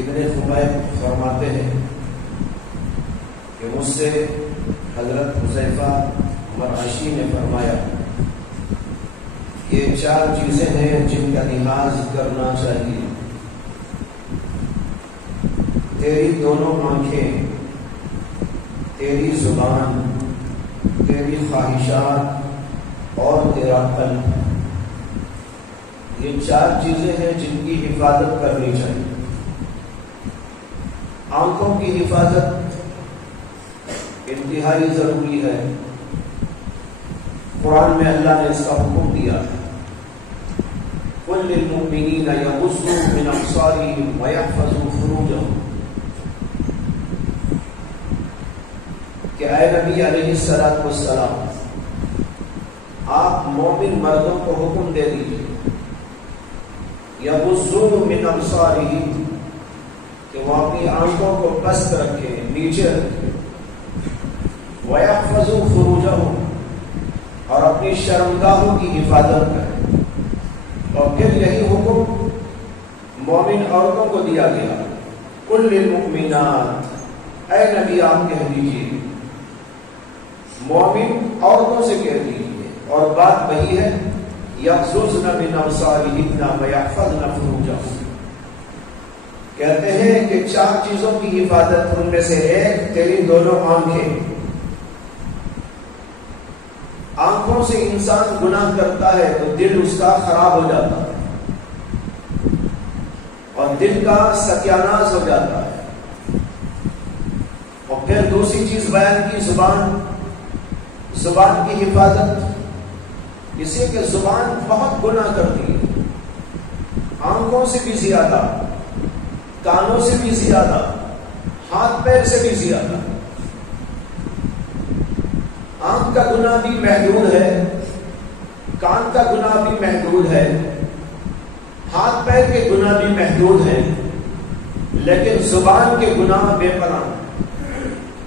ابن خبیب فرماتے ہیں کہ مجھ سے حضرت حذیفہ مرعشی نے فرمایا یہ 4 چیزیں ہیں جن کا لحاظ کرنا چاہیے. تیری دونوں آنکھیں، تیری زبان، تیری خواہشات اور تیرا قلب، یہ 4 چیزیں ہیں جن کی حفاظت کرنی چاہیے. آنکھوں کی حفاظت انتہائی ضروری ہے. قرآن میں اللہ نے اس کا حکم دیا ہے، قُل لِّلْمُؤْمِنِينَ يَغُضُّوا مِنْ أَبْصَارِهِمْ وَيَحْفَظُوا فُرُوجَهُمْ، کہ اے نبی علیہ السلام آپ مومن مردوں کو حکم دے دیجیے یغضوا من ابصارہم، کہ وہ اپنی آنکھوں کو پست رکھیں، نیچے رکھیں، وَيَحْفَظُوا فُرُوجَهُمْ، اور اپنی شرمگاہوں کی حفاظت کریں. اور پھر یہی حکم مومن عورتوں کو دیا گیا، قُل لِّلْمُؤْمِنَاتِ، اے نبی آپ کہہ دیجیے مومن عورتوں سے کہہ دیجیے، اور بات وہی ہے یغضضن من ابصارہن ویحفظن فروجہن. کہتے ہیں کہ 4 چیزوں کی حفاظت، ان میں سے ایک تیری دونوں آنکھیں. آنکھوں سے انسان گناہ کرتا ہے تو دل اس کا خراب ہو جاتا ہے اور دل کا ستیاناش ہو جاتا ہے. اور پھر دوسری چیز بیان کی زبان کی حفاظت، اس لیے کہ زبان بہت گناہ کرتی ہے، آنکھوں سے بھی زیادہ، کانوں سے بھی زیادہ، ہاتھ پیر سے بھی زیادہ. آنکھ کا گناہ بھی محدود ہے، کان کا گناہ بھی محدود ہے، ہاتھ پیر کے گناہ بھی محدود ہیں، لیکن زبان کے گناہ بے پناہ.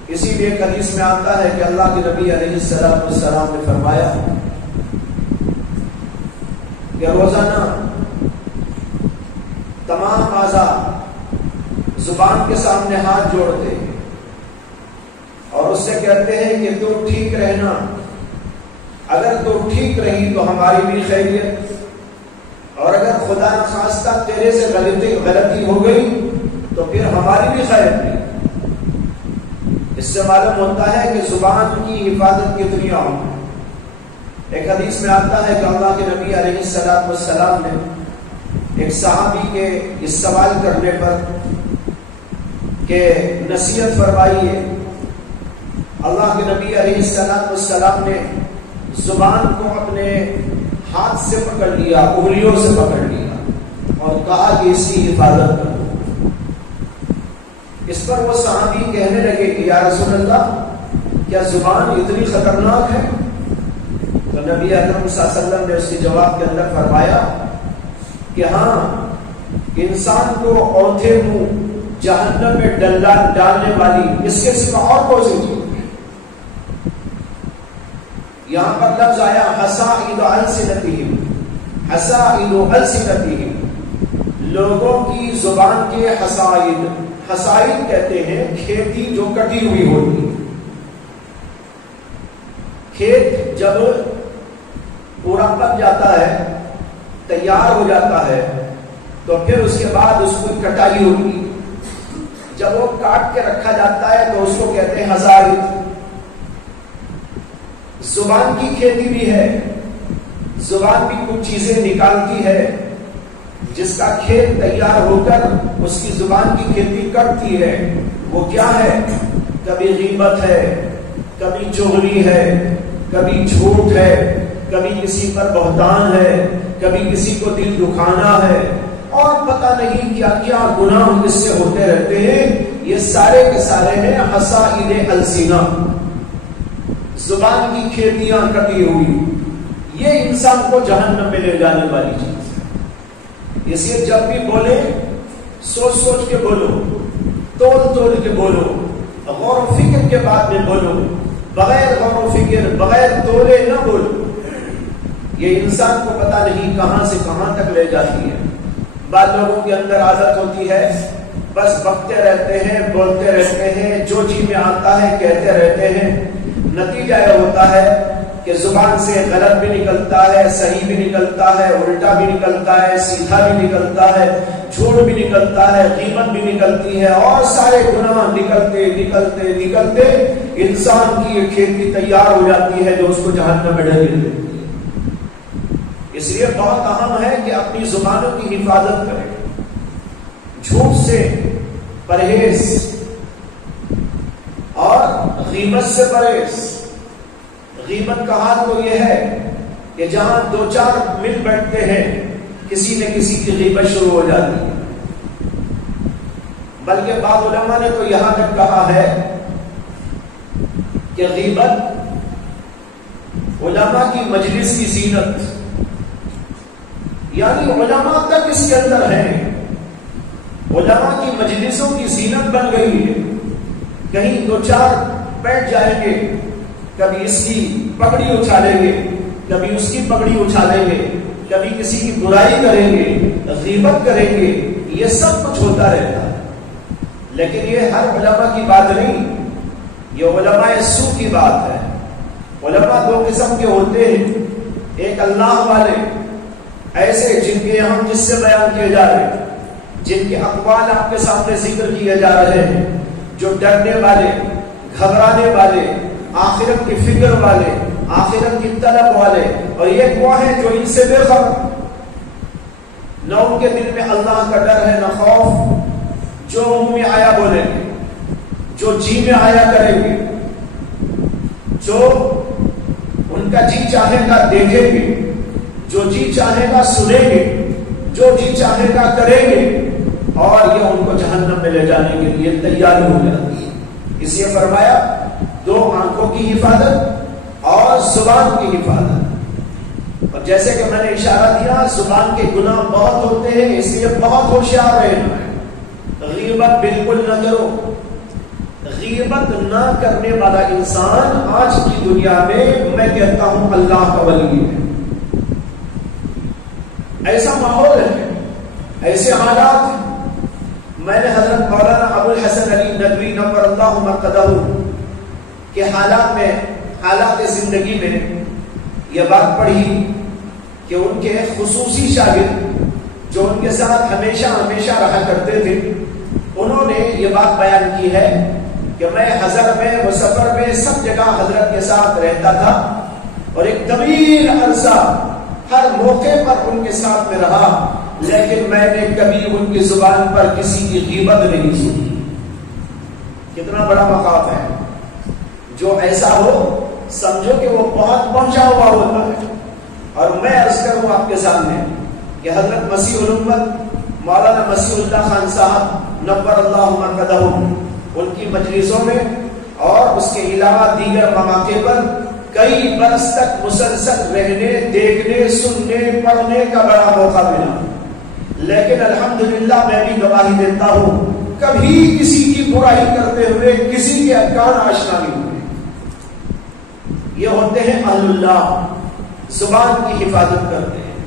اسی لیے حدیث میں آتا ہے کہ اللہ کے نبی علیہ السلام نے فرمایا کہ روزانہ تمام اعضاء زبان کے سامنے ہاتھ جوڑتے ہیں اور اس سے کہتے ہیں کہ تو ٹھیک رہنا، اگر تو ٹھیک رہی تو ہماری بھی خیریت، اور اگر خدا نخواستہ تیرے سے غلطی ہو گئی تو پھر ہماری بھی خیر نہیں. اس سے معلوم ہوتا ہے کہ زبان کی حفاظت کتنی اہم ہے. ایک حدیث میں آتا ہے کہ اللہ کے نبی علیہ السلام نے ایک صحابی کے اس سوال کرنے پر کہ نصیحت فرمائیے، اللہ کے نبی علیہ السلام نے زبان کو اپنے ہاتھ سے پکڑ لیا، انگلیوں سے پکڑ لیا اور کہا کہ اس کی حفاظت کرو. اس پر وہ صحابی کہنے لگے کہ یا رسول اللہ کیا زبان اتنی خطرناک ہے؟ تو نبی اکرم صلی اللہ علیہ وسلم نے اس کے جواب کے اندر فرمایا کہ ہاں، انسان کو اوتھے منہ جہنم میں ڈالنے والی اس کے سوا اور کون سی چیز. یہاں پر لفظ آیا حصائد السنتہم، حصائد السنتہم، لوگوں کی زبان کے حصائد. حصائد کہتے ہیں کھیتی جو کٹی ہوئی ہوتی ہے. کھیت جب پورا پک جاتا ہے، تیار ہو جاتا ہے، تو پھر اس کے بعد اس کو کٹائی ہوتی ہے. جب وہ کاٹ کے رکھا جاتا ہے تو اس کو کہتے ہیں حصائد. زبان کی کھیتی بھی ہے، زبان بھی کچھ چیزیں نکالتی ہے، جس کا کھیت تیار ہو کر اس کی زبان کی کھیتی کرتی ہے. وہ کیا ہے؟ کبھی غیبت ہے، کبھی چغلی ہے، کبھی جھوٹ ہے، کبھی کسی پر بہتان ہے، کبھی کسی کو دل دکھانا ہے، اور پتہ نہیں کیا کیا گناہ اس سے ہوتے رہتے ہیں. یہ سارے کے سارے ہیں حصائد السنہ، زبان کی کھیتیاں کٹی ہوئی. یہ انسان کو جہنم میں لے جانے والی چیز ہے. اس لیے جب بھی بولے سوچ سوچ کے بولو، تول تول کے بولو، غور و فکر کے بعد میں بولو، بغیر غور و فکر، بغیر تولے نہ بولو. یہ انسان کو پتہ نہیں کہاں سے کہاں تک لے جاتی ہے. بعض لوگوں کے اندر عادت ہوتی ہے بس بکتے رہتے ہیں، بولتے رہتے ہیں، جو جی میں آتا ہے کہتے رہتے ہیں. نتیجہ یہ ہوتا ہے کہ زبان سے غلط بھی نکلتا ہے، صحیح بھی نکلتا ہے، الٹا بھی نکلتا ہے، سیدھا بھی نکلتا ہے، جھوٹ بھی نکلتا ہے، غیبت بھی نکلتی ہے، اور سارے گناہ نکلتے نکلتے نکلتے انسان کی یہ کھیتی تیار ہو جاتی ہے جو اس کو جہنم میں ڈال دیتی ہے. اس لیے بہت اہم ہے کہ اپنی زبانوں کی حفاظت کریں، جھوٹ سے پرہیز اور غیبت سے پرہیز. غیبت کا حال تو یہ ہے کہ جہاں دو چار مل بیٹھتے ہیں کسی نہ کسی کی غیبت شروع ہو جاتی ہے. بلکہ بعض علماء نے تو یہاں تک کہا ہے کہ غیبت علماء کی مجلس کی زینت، یعنی علماء تک اس کے اندر ہیں، علماء کی مجلسوں کی زینت بن گئی ہے. کہیں دو چار بیٹھ جائیں گے، کبھی اس کی پگڑی اچھالیں گے، کبھی اس کی پگڑی اچھالیں گے، کبھی کسی کی برائی کریں گے، غیبت کریں گے، یہ سب کچھ ہوتا رہتا ہے. لیکن یہ ہر علماء کی بات نہیں، یہ علماء سو کی بات ہے. علماء دو قسم کے ہوتے ہیں، ایک اللہ والے، ایسے جن کے یہاں جس سے بیان کیے جا رہے ہیں، جن کے اقوال آپ کے سامنے ذکر کیے جا رہے ہیں، جو ڈرنے والے، گھبرانے والے، آخرت کی فکر والے، آخرت کی طلب والے. اور یہ وہ ہیں جو ان سے بے خبر، نہ ان کے دل میں اللہ کا ڈر ہے نہ خوف، جو منہ میں آیا بولیں گے، جو جی میں آیا کریں گے، جو ان کا جی چاہے گا دیکھیں گے، جو جی چاہے گا سنیں گے، جو جی چاہے گا کریں گے، اور یہ ان کو جہنم میں لے جانے کے لیے تیاری ہو جاتی ہے. اس لیے فرمایا دو آنکھوں کی حفاظت اور زبان کی حفاظت. اور جیسے کہ میں نے اشارہ دیا، زبان کے گناہ بہت ہوتے ہیں، اس لیے بہت ہوشیار رہنا ہے. غیبت بالکل نہ کرو. غیبت نہ کرنے والا انسان آج کی دنیا میں کہتا ہوں اللہ کا ولی ہے. ایسا ماحول ہے، ایسے حالات ہیں. میں نے حضرت مولانا ابو الحسن علی ندوی نور اللہ مرقدہ کے حالات زندگی میں یہ بات پڑھی کہ ان کے خصوصی شاگرد جو ان کے ساتھ ہمیشہ رہا کرتے تھے، انہوں نے یہ بات بیان کی ہے کہ میں حضر میں و سفر میں سب جگہ حضرت کے ساتھ رہتا تھا، اور ایک طویل عرصہ ہر موقع پر ان کے ساتھ میں رہا، لیکن میں نے کبھی ان کی زبان پر کسی کی غیبت نہیں سنی. کتنا بڑا مقام ہے. جو ایسا ہو سمجھو کہ وہ بہت پہنچا ہوا ہوتا ہے. اور میں عرض کروں آپ کے سامنے کہ حضرت مسیح الامت مولانا مسیح اللہ خان صاحب نور اللہ مرقدہ ان کی مجلسوں میں اور اس کے علاوہ دیگر مواقع پر کئی برس تک مسلسل رہنے، دیکھنے، سننے، پڑھنے کا بڑا موقع ملا. لیکن الحمدللہ میں بھی گواہی دیتا ہوں کبھی کسی کی برائی کرتے ہوئے کسی کے کان آشنا نہیں ہوئے. یہ ہوتے ہیں اہل اللہ، زبان کی حفاظت کرتے ہیں،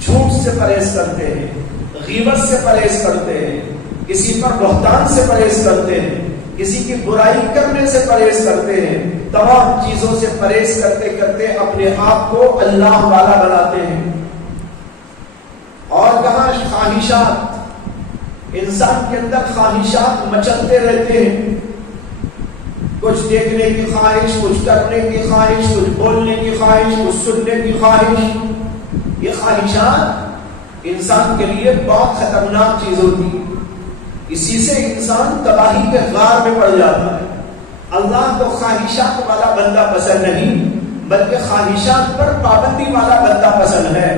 جھوٹ سے پرہیز کرتے ہیں، غیبت سے پرہیز کرتے ہیں، کسی پر بہتان سے پرہیز کرتے ہیں، کسی کی برائی کرنے سے پرہیز کرتے ہیں. تمام چیزوں سے پرہیز کرتے کرتے اپنے آپ کو اللہ والا بناتے ہیں. اور کہاں خواہشات، انسان کے اندر خواہشات مچلتے رہتے ہیں. کچھ دیکھنے کی خواہش، کچھ کرنے کی خواہش، کچھ بولنے کی خواہش، کچھ سننے کی خواہش. یہ خواہشات انسان کے لیے بہت خطرناک چیز ہوتی ہے. اسی سے انسان تباہی کے غار میں پڑ جاتا ہے. اللہ کو خواہشات والا بندہ پسند نہیں، بلکہ خواہشات پر پابندی والا بندہ پسند ہے.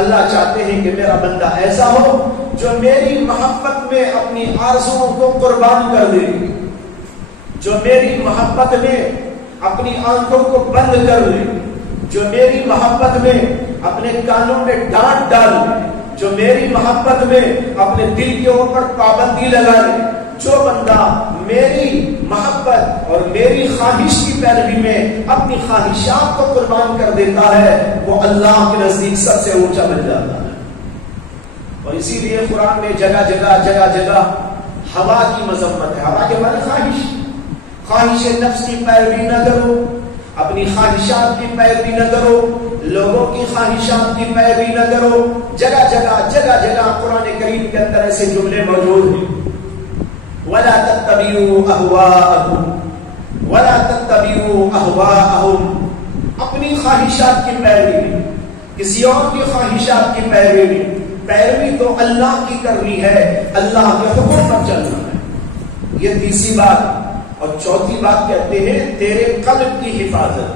اللہ چاہتے ہیں کہ میرا بندہ ایسا ہو جو میری محبت میں اپنی آرزوؤں کو قربان کر دے، جو میری محبت میں اپنی آنکھوں کو بند کر لے، جو میری محبت میں اپنے کانوں میں ڈانٹ ڈال لے، جو میری محبت میں اپنے دل کے اوپر پابندی لگا لے. جو بندہ میری محبت اور میری خواہش کی پیروی میں اپنی خواہشات کو قربان کر دیتا ہے، وہ اللہ کے نزدیک سب سے اونچا بن جاتا ہے. اور اسی لیے قرآن میں جگہ جگہ ہوا کی مذمت ہے. ہوا کے معنی خواہش. خواہش نفس کی پیروی نہ کرو، اپنی خواہشات کی پیروی نہ کرو، لوگوں کی خواہشات کی پیروی نہ کرو. جگہ جگہ قرآن کریم کے اندر ایسے جملے موجود ہیں. وَلَا تَتَّبِعُوا أَهْوَاءَهُمْ وَلَا تَتَّبِعُوا أَهْوَاءَهُمْ. اپنی خواہشات کی پیروی نہیں، کسی اور کی خواہشات کی پیروی نہیں. پیروی تو اللہ کی کرنی ہے، اللہ کے حکم پر چلنا ہے. یہ تیسری بات. اور چوتھی بات کہتے ہیں تیرے قلب کی حفاظت.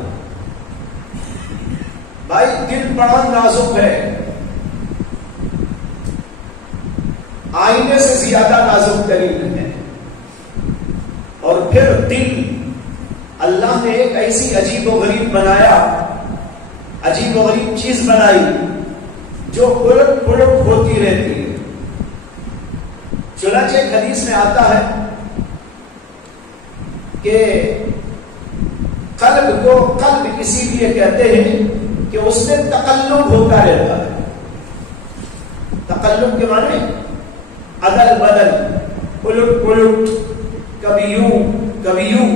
بھائی دل بڑا نازک ہے، آئینے سے زیادہ نازک ترین ہے. اور پھر دل اللہ نے ایک ایسی عجیب و غریب بنایا، عجیب و غریب چیز بنائی جو الٹ پلٹ ہوتی رہتی ہے. چنانچہ ایک حدیث میں آتا ہے کہ قلب اسی لیے کہتے ہیں کہ اس میں تقلب ہوتا رہتا ہے. تقلب کے معنی ادل بدل، الٹ پلٹ، کبھی یوں کبھی یوں.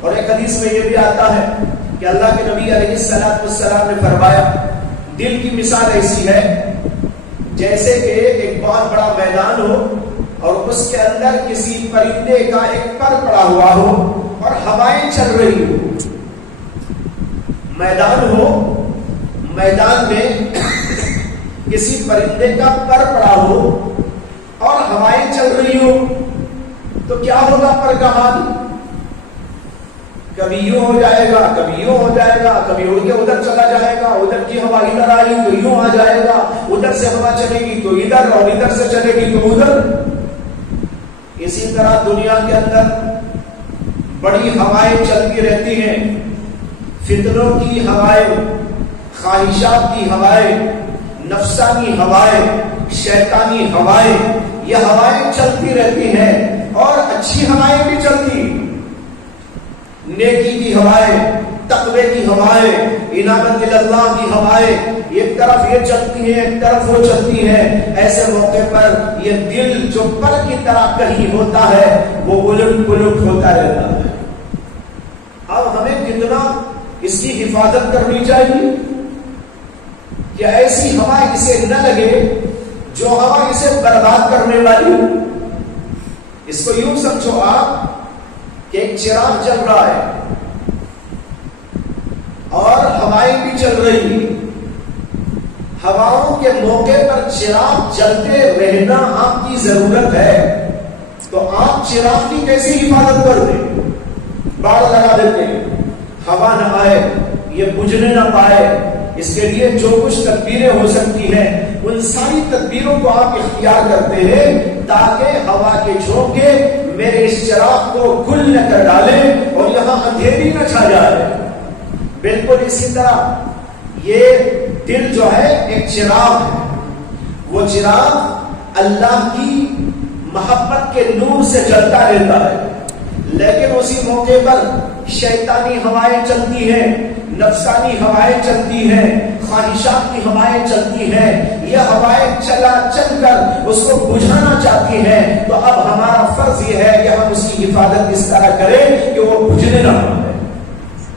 اور ایک حدیث میں یہ بھی آتا ہے کہ اللہ کے نبی علیہ الصلوۃ والسلام نے فرمایا دل کی مثال ایسی ہے جیسے کہ ایک بہت بڑا میدان ہو اور اس کے اندر کسی پرندے کا ایک پر پڑا ہوا ہو اور ہوائیں چل رہی ہو. میدان ہو، میدان میں کسی پرندے کا پر پڑا ہو اور ہوائیں چل رہی ہو تو کیا ہوگا پر کا حال؟ کبھی یوں ہو جائے گا، کبھی یوں ہو جائے گا، کبھی اڑ کے ادھر چلا جائے گا، ادھر کی ہوا ادھر آئی تو یوں آ جائے گا، ادھر سے ہوا چلے گی تو ادھر، اور ادھر سے چلے گی تو ادھر. اسی طرح دنیا کے اندر بڑی ہوائیں چلتی رہتی ہیں، فتنوں کی ہوائیں، خواہشات کی ہوائیں، نفسانی ہوائیں، شیطانی ہوائیں. یہ ہوائیں چلتی رہتی ہیں اور اچھی ہوائیں بھی چلتی، نیکی کی ہوائیں، تقوی کی ہوائیں، انابت اللہ کی ہوائیں. ایک طرف یہ چلتی ہے، ایک طرف وہ چلتی ہے. ایسے موقع پر یہ دل جو پر کی طرح کہیں ہوتا ہے وہ الٹ پلٹ ہوتا رہتا ہے. اب ہمیں کتنا اس کی حفاظت کرنی چاہیے کہ ایسی ہوا اسے نہ لگے جو ہوا اسے برباد کرنے والی. اس کو یوں سمجھو آپ کہ ایک چراغ جل رہا ہے اور ہوائیں بھی چل رہی. ہواؤں کے موقع پر چراغ جلتے رہنا آپ کی ضرورت ہے. تو آپ چراغ کی کیسی حفاظت کر دیں؟ باڑ لگا دیتے ہیں، ہوا نہ آئے، یہ بجھنے نہ پائے. اس کے لیے جو کچھ تدبیریں ہو سکتی ہیں ان ساری تدبیروں کو آپ اختیار کرتے ہیں تاکہ ہوا کے جھونکے میرے اس چراغ کو گل نہ کر ڈالے اور یہاں اندھیری نہ چھا جائے. بالکل اسی طرح یہ دل جو ہے ایک چراغ ہے. وہ چراغ اللہ کی محبت کے نور سے جلتا رہتا ہے، لیکن اسی موقع پر شیطانی ہوائیں چلتی ہیں، نفسانی ہوائیں چلتی ہیں، خواہشات کی ہوائیں چلتی ہیں. یہ ہوائیں چل کر اس کو بجھانا چاہتی ہیں. تو اب ہمارا فرض یہ ہے کہ ہم اس کی حفاظت اس طرح کریں کہ وہ بجھنے نہ پائے،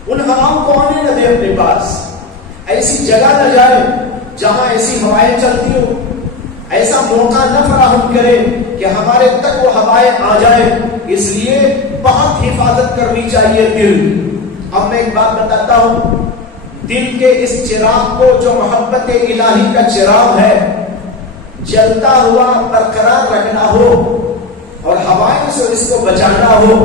ان ہواؤں کو آنے نہ دے اپنے پاس. ایسی جگہ نہ جائے جہاں ایسی ہوائیں چلتی ہو، ایسا موقع نہ فراہم کرے کہ ہمارے تک وہ ہوائیں آ جائیں. اس لیے بہت حفاظت کرنی چاہیے دل. اب میں ایک بات بتاتا ہوں، دل کے اس چراغ کو جو محبت الہی کا چراغ ہے جلتا ہوا برقرار رکھنا ہو اور ہوائیں سے اس کو بچانا ہو،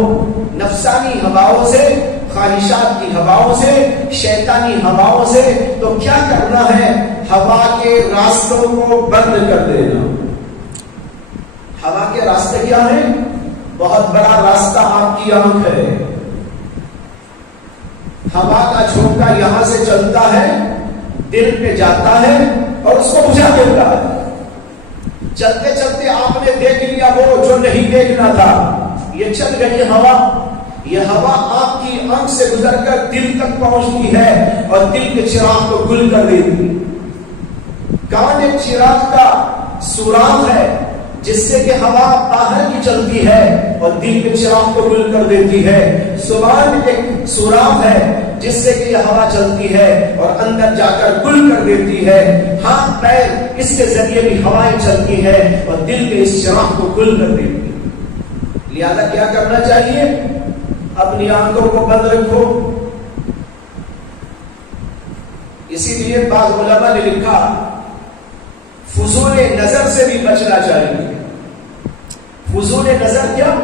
نفسانی ہواؤں سے، خواہشات کی ہواؤں سے، شیطانی ہواؤں سے، تو کیا کرنا ہے؟ ہوا کے راستوں کو بند کر دینا. ہوا کے راستے کیا ہیں؟ بہت بڑا راستہ آپ کی آنکھ ہے. ہوا کا جھونکا یہاں سے چلتا ہے، دل پہ جاتا ہے اور اس کو بجھا دیتا ہے. چلتے چلتے آپ نے دیکھ لیا وہ جو نہیں دیکھنا تھا، یہ چل گئی ہوا. یہ ہوا آپ کی آنکھ سے گزر کر دل تک پہنچتی ہے اور دل کے چراغ کو گل کر دیتی. کان ایک چراغ کا سوراخ ہے جس سے کہ ہوا باہر کی چلتی ہے اور دل کے چراغ کو گل کر دیتی ہے. زبان ایک سوراخ ہے جس سے کہ یہ ہوا چلتی ہے اور اندر جا کر گل کر دیتی ہے. ہاتھ پیر اس کے ذریعے بھی ہوائیں چلتی ہے اور دل کے اس چراغ کو گل کر دیتی ہے. لہذا کیا کرنا چاہیے؟ اپنی آنکھوں کو بند رکھو. اسی لیے بعض علماء نے لکھا فضول نظر سے بھی بچنا چاہیے. فضول نظر کیا؟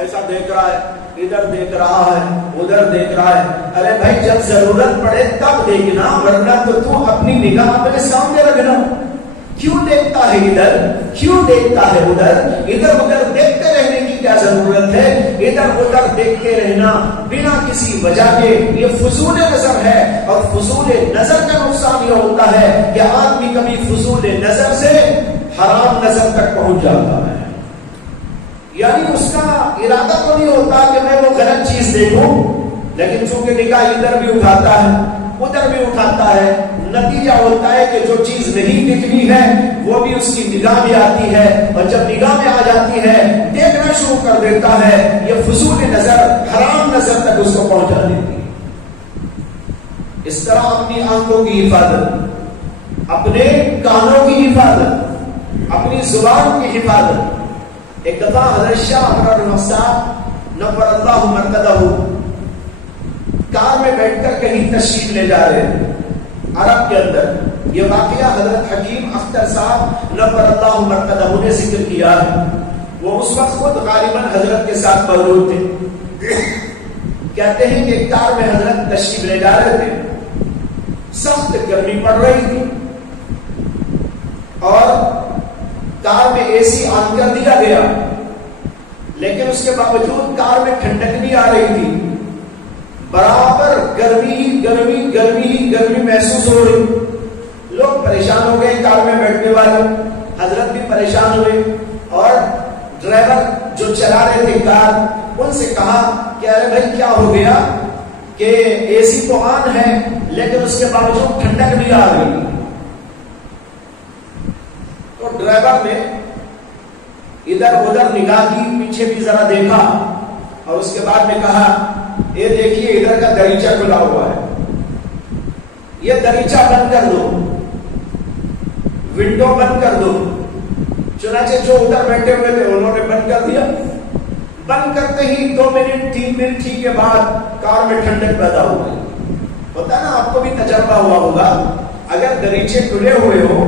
ایسا دیکھ رہا ہے, ادھر دیکھ رہا ہے, ادھر دیکھ رہا ہے. ارے بھائی جب ضرورت پڑے تب دیکھنا, ورنہ تو اپنی نگاہ اپنے سامنے رکھنا. کیوں دیکھتا ہے ادھر, کیوں دیکھتا ہے ادھر؟ ادھر ادھر دیکھتے رہنے کی کیا ضرورت ہے؟ ادھر ادھر دیکھتے رہنا بنا کسی وجہ کے یہ فضول نظر ہے. اور فضول نظر کا نقصان یہ ہوتا ہے کہ آدمی کبھی فضول نظر سے حرام نظر تک پہنچ جاتا ہے. یعنی اس کا ارادہ تو نہیں ہوتا کہ میں وہ غلط چیز دیکھوں, لیکن چونکہ نگاہ ادھر بھی اٹھاتا ہے ادھر بھی اٹھاتا ہے, نتیجہ ہوتا ہے کہ جو چیز نہیں دکھنی ہے وہ بھی اس کی نگاہ میں آتی ہے, اور جب نگاہ میں آ جاتی ہے دیکھنا شروع کر دیتا ہے. یہ فضول نظر حرام نظر تک اس کو پہنچا دیتی ہے. اس طرح اپنی آنکھوں کی حفاظت, اپنے کانوں کی حفاظت, اپنی زبان کی حفاظت. ایک دفعہ حضرت شاہ عمر صاحب نور اللہ مرقدہ کار میں بیٹھ کر کہیں تشریف لے جا رہے ہیں عرب کے اندر. یہ واقعہ حضرت حکیم اختر صاحب نور اللہ مرقدہ نے ذکر کیا ہے. وہ اس وقت خود غالباً حضرت کے ساتھ موجود تھے. کہتے ہیں کہ کار میں حضرت تشریف لے جا رہے تھے, سخت گرمی پڑ رہی تھی اور کار میں اے سی آن کر دیا گیا, لیکن اس کے باوجود کار میں ٹھنڈک نہیں آ رہی تھی. برابر گرمی گرمی گرمی گرمی محسوس ہو رہی. لوگ پریشان ہو گئے کار میں بیٹھنے والے, حضرت بھی پریشان ہوئے, اور ڈرائیور جو چلا رہے تھے کار ان سے کہا کہ ارے بھائی کیا ہو گیا کہ اے سی تو آن ہے لیکن اس کے باوجود ٹھنڈک نہیں آ رہی. تو ڈرائیور نے ادھر ادھر نگاہ کی, پیچھے بھی ذرا دیکھا, اور اس کے بعد میں کہا یہ دیکھیے ادھر کا دریچہ کھلا ہوا ہے, یہ دریچہ بند کر دو, ونڈو بند کر دو. چنانچہ جو ادھر بیٹھے ہوئے تھے انہوں نے بند کر دیا. بند کرتے ہی 2 منٹ 3 منٹ ہی کے بعد کار میں ٹھنڈک پیدا ہو گئی. ہوتا نا, آپ کو بھی تجربہ ہوا ہوگا, اگر دریچے کھلے ہوئے ہو,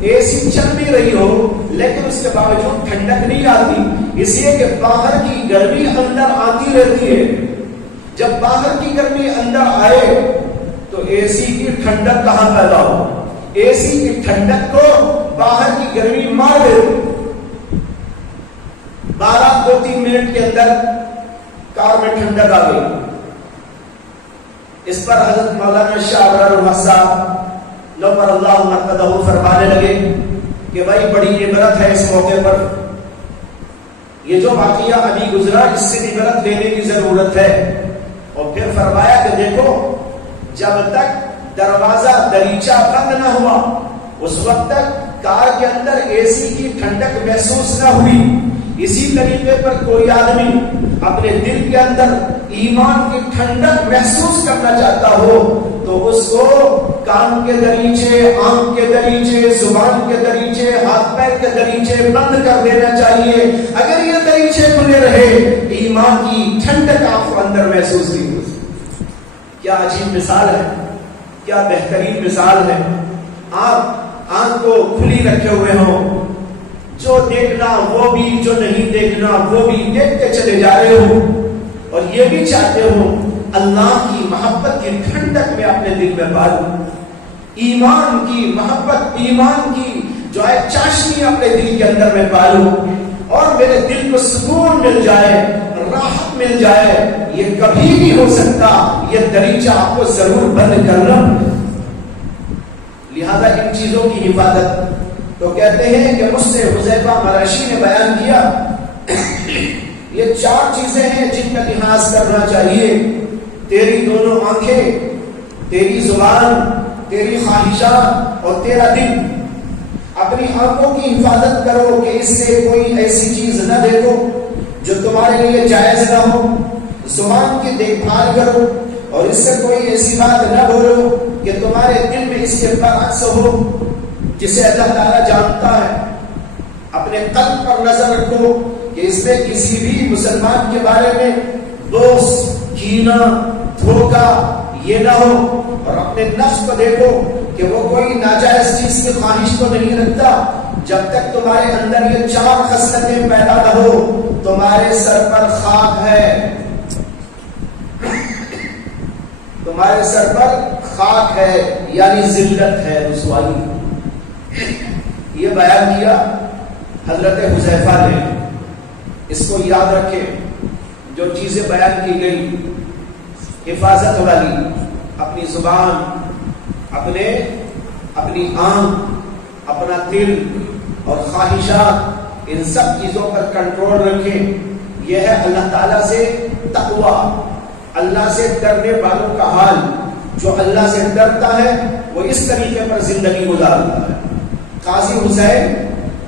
اے سی چل بھی رہی ہو, لیکن اس کے باوجود ٹھنڈک نہیں آتی, اس لیے کہ باہر کی گرمی اندر آتی رہتی ہے. جب باہر کی گرمی اندر آئے تو اے سی کی ٹھنڈک کہاں پیدا ہو؟ اے سی کی ٹھنڈک کو باہر کی گرمی مار دے. 2-3 منٹ کے اندر کار میں ٹھنڈک آ گئی. اس پر حضرت مولانا شاہ عبدالرحمن صاحب نور اللہ مرقدہ فرمانے لگے کہ بھائی بڑی عبرت ہے اس موقع پر. یہ جو واقعہ ابھی گزرا اس سے بھی عبرت لینے کی ضرورت ہے. اور پھر فرمایا کہ دیکھو جب تک دروازہ دریچہ بند نہ ہوا اس وقت تک کار کے اندر اے سی کی ٹھنڈک محسوس نہ ہوئی. اسی طریقے پر کوئی آدمی اپنے دل کے اندر ایمان کی ٹھنڈک محسوس کرنا چاہتا ہو تو اس کو کان کے دریچے, آنکھ کے دریچے, زبان کے دریچے, ہاتھ پیر کے دریچے بند کر دینا چاہیے. اگر یہ دریچے کھلے رہے ایمان کی ٹھنڈک آپ کو اندر محسوس نہیں ہو. کیا عجیب مثال ہے, کیا بہترین مثال ہے. آپ آنکھ کو کھلی رکھے ہوئے ہوں, جو دیکھنا وہ بھی, جو نہیں دیکھنا وہ بھی دیکھتے چلے جا رہے ہو, اور یہ بھی چاہتے ہو اللہ کی محبت کی ٹھنڈک میں اپنے دل میں پالوں, ایمان کی محبت, ایمان کی جو ہے چاشنی اپنے دل کے اندر میں پالوں, اور میرے دل کو سکون مل جائے, راحت مل جائے. یہ کبھی نہیں ہو سکتا, یہ دریچہ آپ کو ضرور بند کرنا. لہذا ان چیزوں کی حفاظت. تو کہتے ہیں کہ مجھ سے حذیفہ مراشی نے بیان کیا یہ 4 چیزیں ہیں جن کا لحاظ کرنا چاہیے. تیری دونوں آنکھیں, تیری زبان, تیری خواہشات اور تیرا دل. اپنی آنکھوں کی حفاظت کرو کہ اس سے کوئی ایسی چیز نہ دیکھو جو تمہارے لیے جائز نہ ہو. زبان کی دیکھ بھال کرو اور اس سے کوئی ایسی بات نہ بولو کہ تمہارے دل میں اس کے برعکس ہو جسے اللہ تعالیٰ جانتا ہے. اپنے قلب پر نظر رکھو کہ اس میں کسی بھی مسلمان کے بارے میں دوست, کینہ, دھوکہ یہ نہ ہو. اور اپنے نفس کو دیکھو کہ وہ کوئی ناجائز چیز کی خواہش تو نہیں رکھتا. جب تک تمہارے اندر یہ 4 خصلتیں پیدا نہ ہو تمہارے سر پر خاک ہے, تمہارے سر پر خاک ہے, یعنی ذلت ہے, رسوائی. یہ بیان کیا حضرت حذیفہ نے. اس کو یاد رکھیں, جو چیزیں بیان کی گئی حفاظت والی, اپنی زبان, اپنی آنکھ, اپنا دل اور خواہشات, ان سب چیزوں پر کنٹرول رکھیں. یہ ہے اللہ تعالیٰ سے تقوی, اللہ سے ڈرنے والوں کا حال. جو اللہ سے ڈرتا ہے وہ اس طریقے پر زندگی گزارتا ہے. قاضی حسین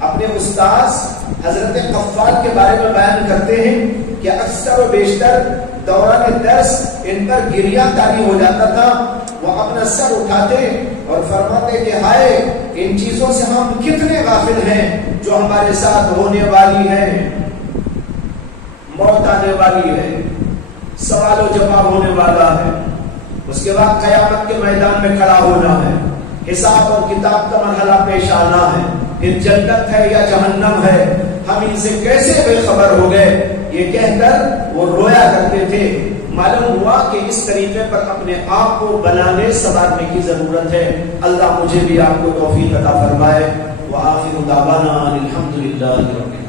اپنے استاد حضرت قفال کے بارے میں بیان کرتے ہیں کہ اکثر و بیشتر دوران درس ان پر گریہ طاری ہو جاتا تھا. وہ اپنا سر اٹھاتے اور فرماتے کہ ہائے, ان چیزوں سے ہم کتنے غافل ہیں جو ہمارے ساتھ ہونے والی ہیں. موت آنے والی ہے, سوال و جواب ہونے والا ہے, اس کے بعد قیامت کے میدان میں کھڑا ہونا ہے, حساب اور کتاب کا مرحلہ پیش آنا ہے. یہ جنت ہے یا جہنم ہے, ہم ان سے کیسے بے خبر ہو گئے, یہ کہہ کر وہ رویا کرتے تھے. معلوم ہوا کہ اس طریقے پر اپنے آپ کو بنانے سنوارنے کی ضرورت ہے. اللہ مجھے بھی آپ کو توفیق عطا فرمائے. وآخر دعوانا الحمدللہ رب العالمین.